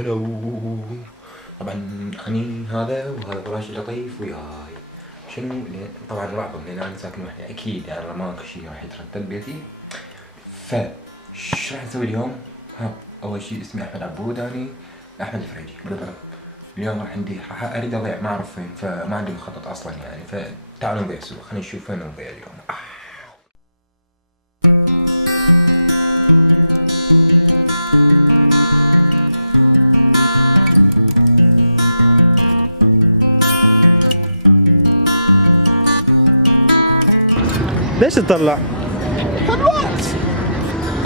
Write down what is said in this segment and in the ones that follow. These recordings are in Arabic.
هلا. طبعا أني هذا وهذا فراش لطيف وياي. شنو طبعا بعضهم هنا ساكن وحدة أكيد يعني ماكو شي راح يترتب بيتي. شو راح نسوي اليوم؟ أول شي اسمي أحمد عبود، أني أحمد الفريدي. اليوم راح أريد أضيع ما أعرف فين، فما عندي مخطط أصلا يعني، فتعالوا نضيع سوا، خلينا نشوف فين نضيع اليوم. ليش تطلع؟ حلوات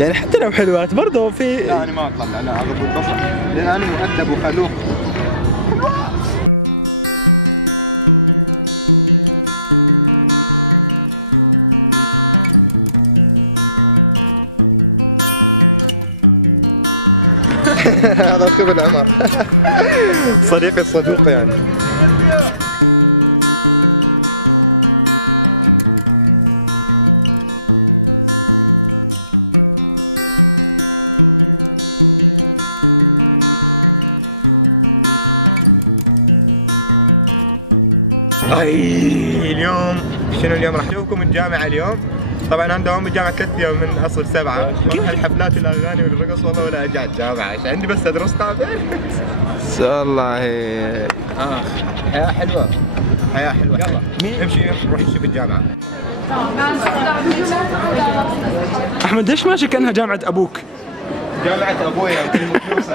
يعني حتى لو حلوات برضه في. لا أنا ما أطلع، أنا أغض البصر لأن أنا مؤدب وخلوق. هذا خبر عمر. صديقي الصدوق يعني. اليوم شنو اليوم راح اشوفكم الجامعة اليوم. طبعا انا دوام الجامعة 3 ايام من اصل 7. بروح الحفلات الاغاني والرقص والله ولا اجي على الجامعة عندي بس ادرس تعبان. والله حياة حلوة، حياة حلوة. يلا نمشي نروح نشوف الجامعة. احمد ليش ماشي كانها جامعة ابوك؟ جامعة ابوي يعطيهم فلوس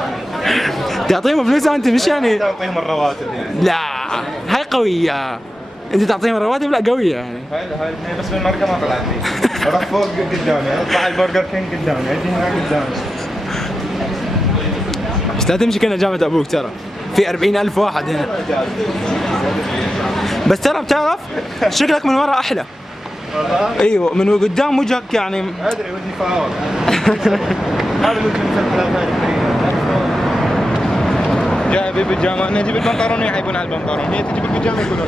تعطيهم فلوس انت مش يعني؟ تعطيهم الرواتب يعني. لا هاي قوية، انت تعطيهم الرواتب لا قوية يعني. هاي بس بالمرقة ما طلعت لي. اروح فوق قدامي، اطلع البرجر كينج قدامي، اجي هناك قدامي. بس لا تمشي كانها جامعة ابوك، ترى في 40,000 واحد هنا. بس ترى بتعرف شكلك من ورا احلى. ايوه من قدام وجهك يعني. ادري ودي فاور. هذا اللي جاي بالبيجامه، انا اجيب البنطلون يعيبون على البنطلون، هي تجيب البيجامه يقولون.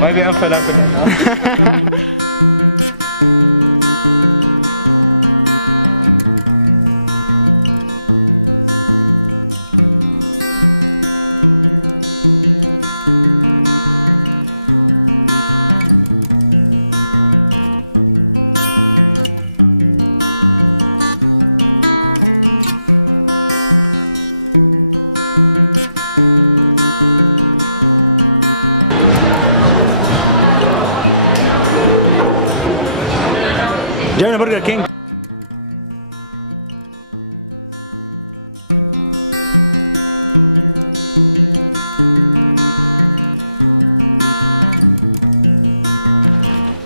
ما يبيعون فلافل. جاينا برجر كينج.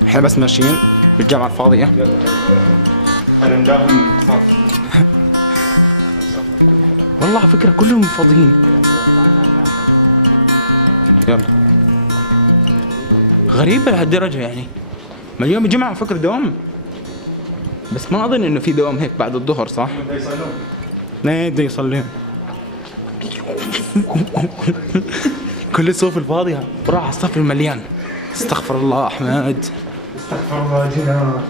احنا بس ماشيين بالجامعة الفاضية. انا مدافع. والله على فكرة كلهم فاضيين. يلا غريبة لهالدرجة يعني. ما اليوم الجمعة على فكرة دوام، بس ما أظن إنه في دوام هيك بعد الظهر صح؟ لا يبدأ يصلون. كل الصوف الفاضية وراح على الصف المليان. استغفر الله أحمد. استغفر الله يا جماعة.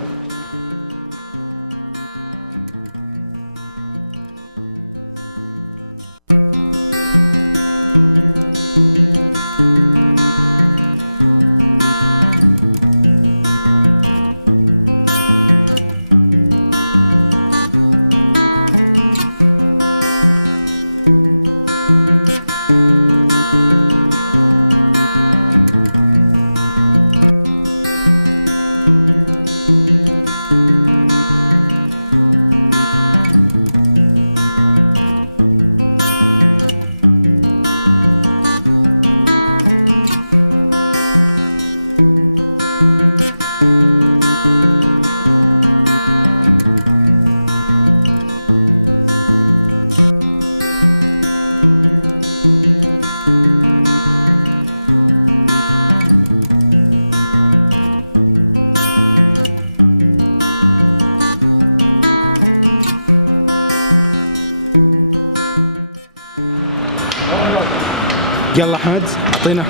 يلا احمد اعطينا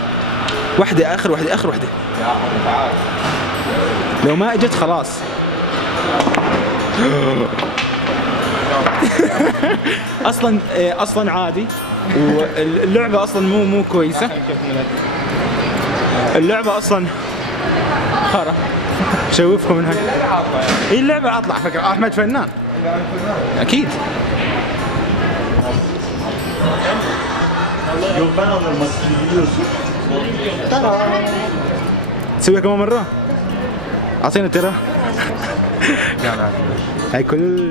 واحدة اخر واحدة. لو ما اجت خلاص. اصلا عادي، واللعبة اصلا مو كويسة. اللعبة اصلا خرا. شوفكم من هاي. هي اللعبة عطلة فكرة. احمد فنان اكيد. تسويها كمان مرة. اعطينا ترى. هاي كل